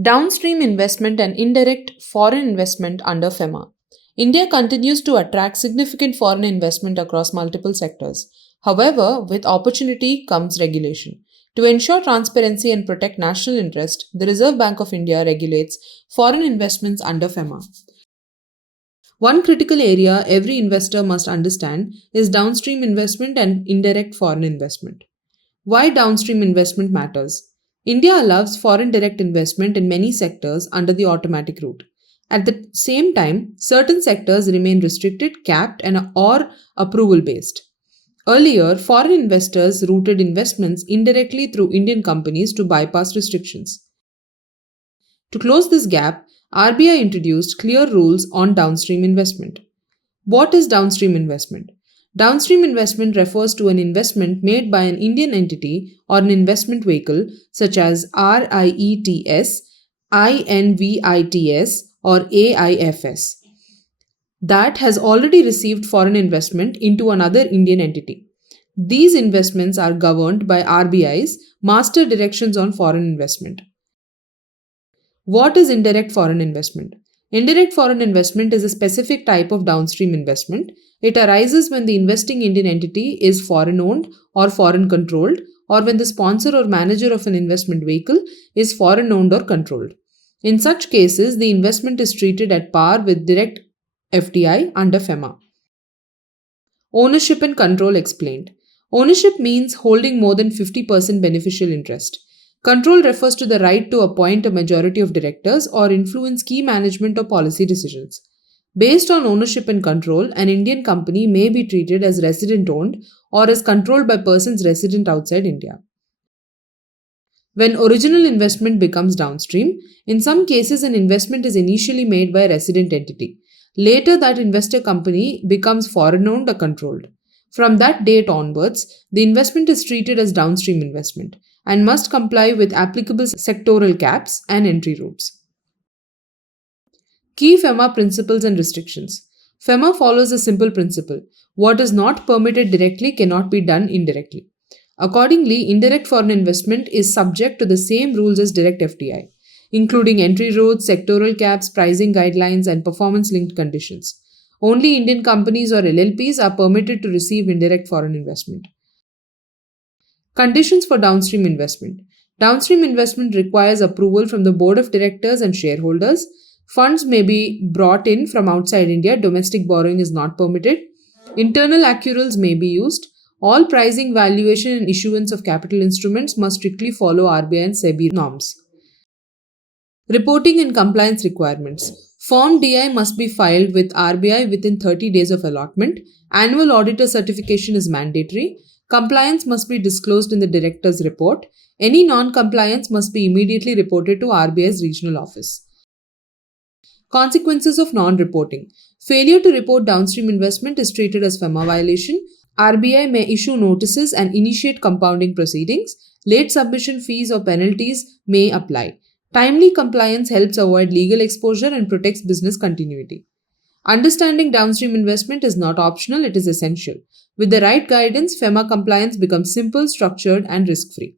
Downstream investment and indirect foreign investment under FEMA. India continues to attract significant foreign investment across multiple sectors. However, with opportunity comes regulation. To ensure transparency and protect national interest, the Reserve Bank of India regulates foreign investments under FEMA. One critical area every investor must understand is downstream investment and indirect foreign investment. Why downstream investment matters? India allows foreign direct investment in many sectors under the automatic route. At the same time, certain sectors remain restricted, capped, and or approval based. Earlier, foreign investors routed investments indirectly through Indian companies to bypass restrictions. To close this gap, RBI introduced clear rules on downstream investment. What is downstream investment? Downstream investment refers to an investment made by an Indian entity or an investment vehicle such as RIETS, INVITS, or AIFS that has already received foreign investment into another Indian entity. These investments are governed by RBI's Master Directions on Foreign Investment. What is indirect foreign investment? Indirect foreign investment is a specific type of downstream investment. It arises when the investing Indian entity is foreign owned or foreign controlled, or when the sponsor or manager of an investment vehicle is foreign owned or controlled. In such cases, the investment is treated at par with direct FDI under FEMA. Ownership and control explained. Ownership means holding more than 50% beneficial interest. Control refers to the right to appoint a majority of directors or influence key management or policy decisions. Based on ownership and control, an Indian company may be treated as resident owned or as controlled by persons resident outside India. When original investment becomes downstream, in some cases an investment is initially made by a resident entity. Later, that investor company becomes foreign owned or controlled. From that date onwards, the investment is treated as downstream investment and must comply with applicable sectoral caps and entry routes. Key FEMA principles and restrictions. FEMA follows a simple principle: what is not permitted directly cannot be done indirectly. Accordingly, indirect foreign investment is subject to the same rules as direct FDI, including entry routes, sectoral caps, pricing guidelines, and performance linked conditions. Only Indian companies or LLPs are permitted to receive indirect foreign investment. Conditions for downstream investment. Downstream investment requires approval from the board of directors and shareholders. Funds may be brought in from outside India. Domestic borrowing is not permitted. Internal accruals may be used. All pricing, valuation, and issuance of capital instruments must strictly follow RBI and SEBI norms. Reporting and compliance requirements. Form DI must be filed with RBI within 30 days of allotment. Annual auditor certification is mandatory. Compliance must be disclosed in the director's report. Any non-compliance must be immediately reported to RBI's regional office. Consequences of non-reporting. Failure to report downstream investment is treated as FEMA violation. RBI may issue notices and initiate compounding proceedings. Late submission fees or penalties may apply. Timely compliance helps avoid legal exposure and protects business continuity. Understanding downstream investment is not optional, it is essential. With the right guidance, FEMA compliance becomes simple, structured, and risk-free.